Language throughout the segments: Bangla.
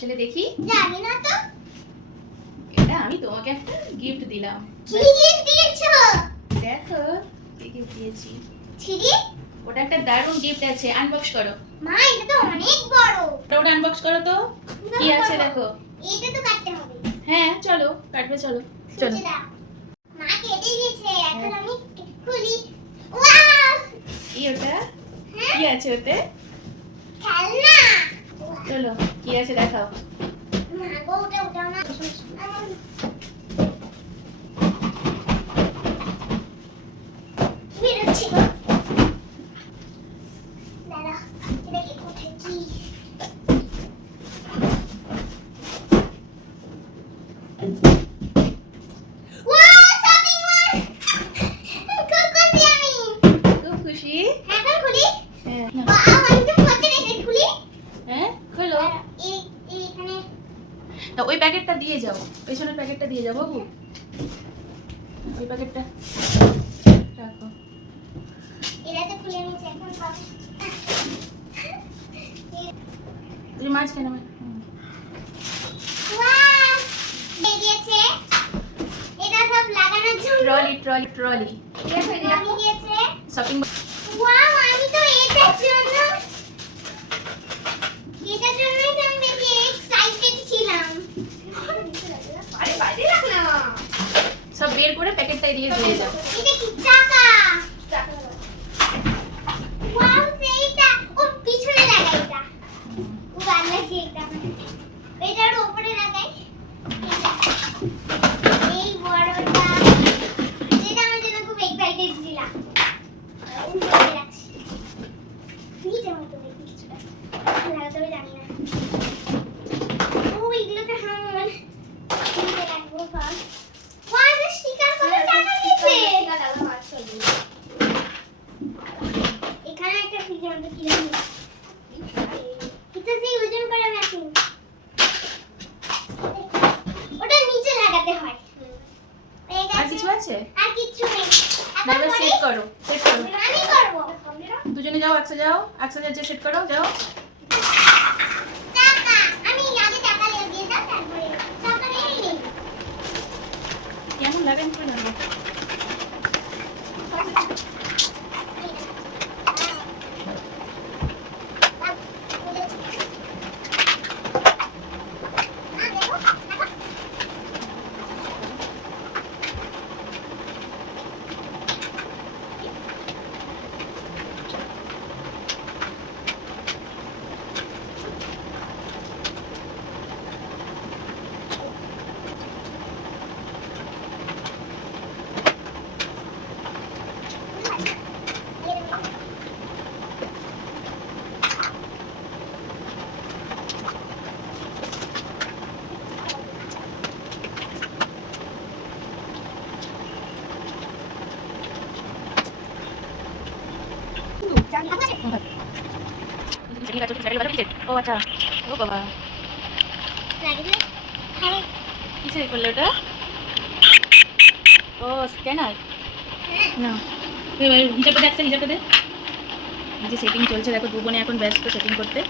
পার্সেলে দেখি। জানি না তো। এটা আমি তোমাকে একটা গিফট দিলাম। কি গিফট দিয়েছো? দেখো কি গিফট দিয়েছি। ছিড়ি? ওটা একটা দারুণ গিফট আছে, আনবক্স করো। মা এটা তো অনেক বড়। ওটা আনবক্স করো তো কি আছে দেখো। এটা তো কাটতে হবে। হ্যাঁ চলো কাটবে, চলো চলো। সুচি দাও। মা কেটে দিয়েছে, এখন আমি খুলি। ওয়াও! কি ওটা? কি আছে ওতে? খেলনা। চলো কি আছে দেখাও। মা গো ওটা উঠাও না। বেরোচ্ছে গো। দাঁড়া, এটা কি কোথায় কি? Wow, shopping mall! খুব খুশি আমি। খুব খুশি। এখন খুলি। হ্যাঁ ওয়াও, আমি তো পছন্দ হয়েছে, খুলি। হ্যাঁ খোলো। এখানে তা ওই প্যাকেটটা দিয়ে যাও, পেছনের প্যাকেটটা দিয়ে যাও বাবু। ওই প্যাকেটটা রাখো। এটাতে খুলে নিয়েছে, এখন পাবে। তুমি মাঝখানে ওয়াও! বেরিয়েছে। এটা সব লাগানোর জন্য। ট্রলি ট্রলি ট্রলি আমি দিয়েছে। শপিং। ওয়াও, আমি তো এটার জন্যই তো আমি বেশি এক্সাইটেড ছিলাম। আরে বাইরে রাখ না। সব বের করে প্যাকেটটা দিয়ে দিয়ে যাও। এটা কি চাকা? ওয়াও, সেইটা ও পিছনে লাগাই এটা। ও বাংলাদেশি এটা। এটার উপরে লাগাই। এই বড়টা যেটা আমার জন্য খুব এক্সাইটেড ছিলাম। উপরে রাখছি। নিচে মতো দেখি কিছুটা। লাগাতে হবে জানি না। ও এগুলোতে আমার নিচে রাখবো সব। ওয়াও, এটা স্টিকার করে টাকা দিয়েছে। এখানে একটা ফ্রিজের মতো কিনে নিই। এটা সেই ওজন করা মেশিন। ওটা নিচে লাগাতে হয়। হয়ে আর গেছে। কিছু আছে? আর কিচ্ছু নেই। এখন এবার করি। সেট করো, সেট করো। আমি করব। দুজনে যাও, একসাথে যে সেট করো, যাও। টাকা। আমি আগে টাকা লাগিয়ে দাও, তারপরে টাকা নেই। কেমন লাগে আমি করে জানবো। ও আচ্ছা, ও বাবা কিসের করলে ওটা? ও স্ক্যানার না। হিসাব করে একটা হিসাব করে যে সেটিং চলছে দেখো, দু বোনে এখন ব্যস্ত সেটিং করতে।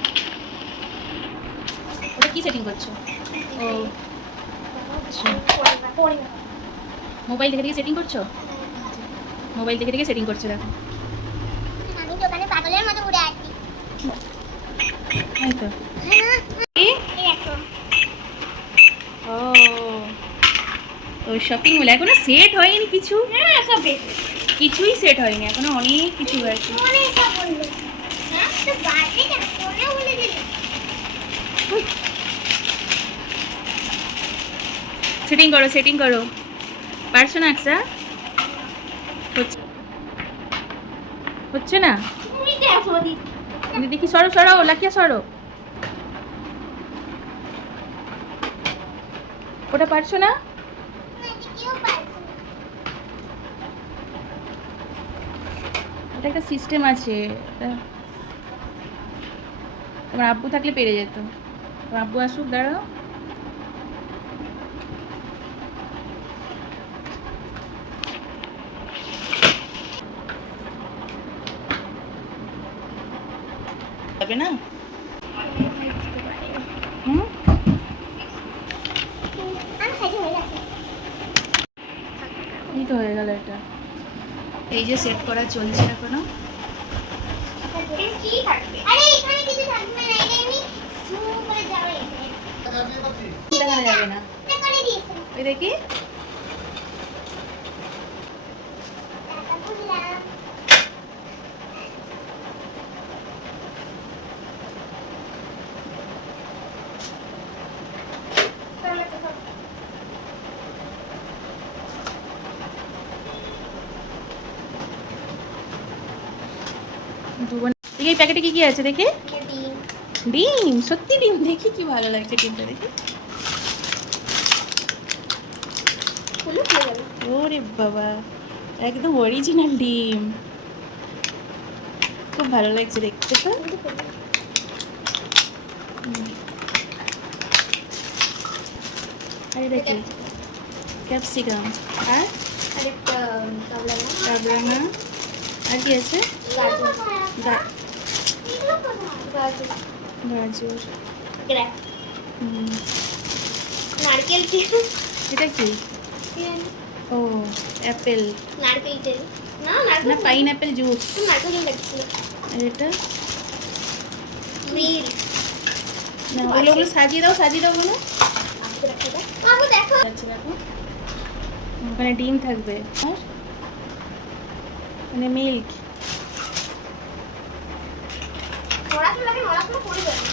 ওটা কি সেটিং করছো? ও আচ্ছা, মোবাইল দেখে দেখে সেটিং করছো? মোবাইল দেখে দেখে সেটিং করছো দেখো। আমি দোকানে পাগলের মতো ঘুরে আসছি। এই তো কি? এই দেখো। ও ওই শপিং মল এখনো সেট হয়নি কিছু। হ্যাঁ, সব বেশ। কিছুই সেট হয়নি এখনো, অনেক কিছু আছে। ফোনে সব বললো। হ্যাঁ, তো বাড়ি না, ফোনে বলে দিলি। সেটিং করো, সেটিং করো। পারছো না আকসা? হচ্ছে না? তুমি দেখো দি। দেখি সরো সরো, লাকিয়া সরো। ওটা পারছো না? কেউ পারছে না। এটা একটা সিস্টেম আছে, এটা তোমার আব্বু থাকলে পেরে যেত। তোমার আব্বু আসুক, দাঁড়াও। যাবে না? হুম তো হয়ে গেল এটা। এই যে সেট করা চলছে এখনো। কি থাকবে? আরে এখানে কিছু থাকবে না, এটা এমনি স্মুথ করে যাবে। দেখানো যাবে না। এটা করে দিয়েছে। ওই দেখি। টাকা বুঝলাম। তাহলে তো সব দুবার দেখি এই প্যাকেটে কি কি আছে দেখি। ডিম। ডিম, সত্যি ডিম, দেখি কি ভালো লাগছে ডিমটা দেখি। খুলে খুলে গেল। ওরে বাবা, একদম অরিজিনাল ডিম, খুব ভালো লাগছে দেখতে তো। আরে দেখি ক্যাপসিকাম আর আরেকটা কাবলানা। কাবরাঙা, আর কি আছে? গাজর। এগুলো কোথায়? গাজর। গাজর। গ্রেপ। হুম, নারকেল তেল। এটা কি? ও অ্যাপেল, নারকেল তেল। না নারকেল না পাইনঅ্যাপেল জুস। নারকেল তেল লাগছিল। আর এটা মিল। না, ওগুলো সাজিয়ে দাও, সাজিয়ে দাও বলো। বাবু দেখো। আচ্ছা দেখো, ওখানে ডিম থাকবে আর মানে মিল্ক। নড়াচড়া লাগে, নড়াচড়া পড়ে যাবে।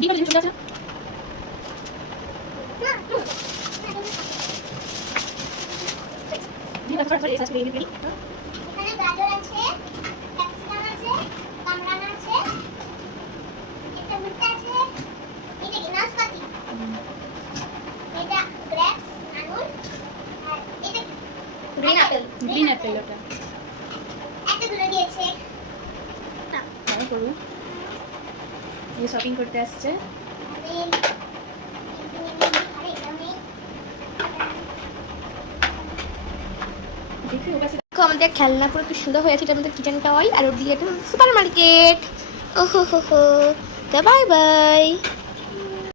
ডিম আছে, আছে ডিম আছে, সরি আছে ডিম ডিম। এখানে গাজর আছে, ক্যাপসিকাম আছে, কামরাঙা আছে, একটা ভুট্টা আছে, এটা কি নাশপাতি, এটা গ্রেপস আঙুর, আর এটা গ্রিন অ্যাপেল, গ্রিন অ্যাপেল ওটা। এতগুলো দিয়েছে। না তাই করবো, এই শপিং করতে আসছে। দেখি ওর কাছে আমাদের খেলনা পুরো কি সুন্দর হয়ে আছে। এটা আমাদের কিচেন টয় আর ওর দিকে একটা সুপার মার্কেট। ওহো হো হো। Bye bye.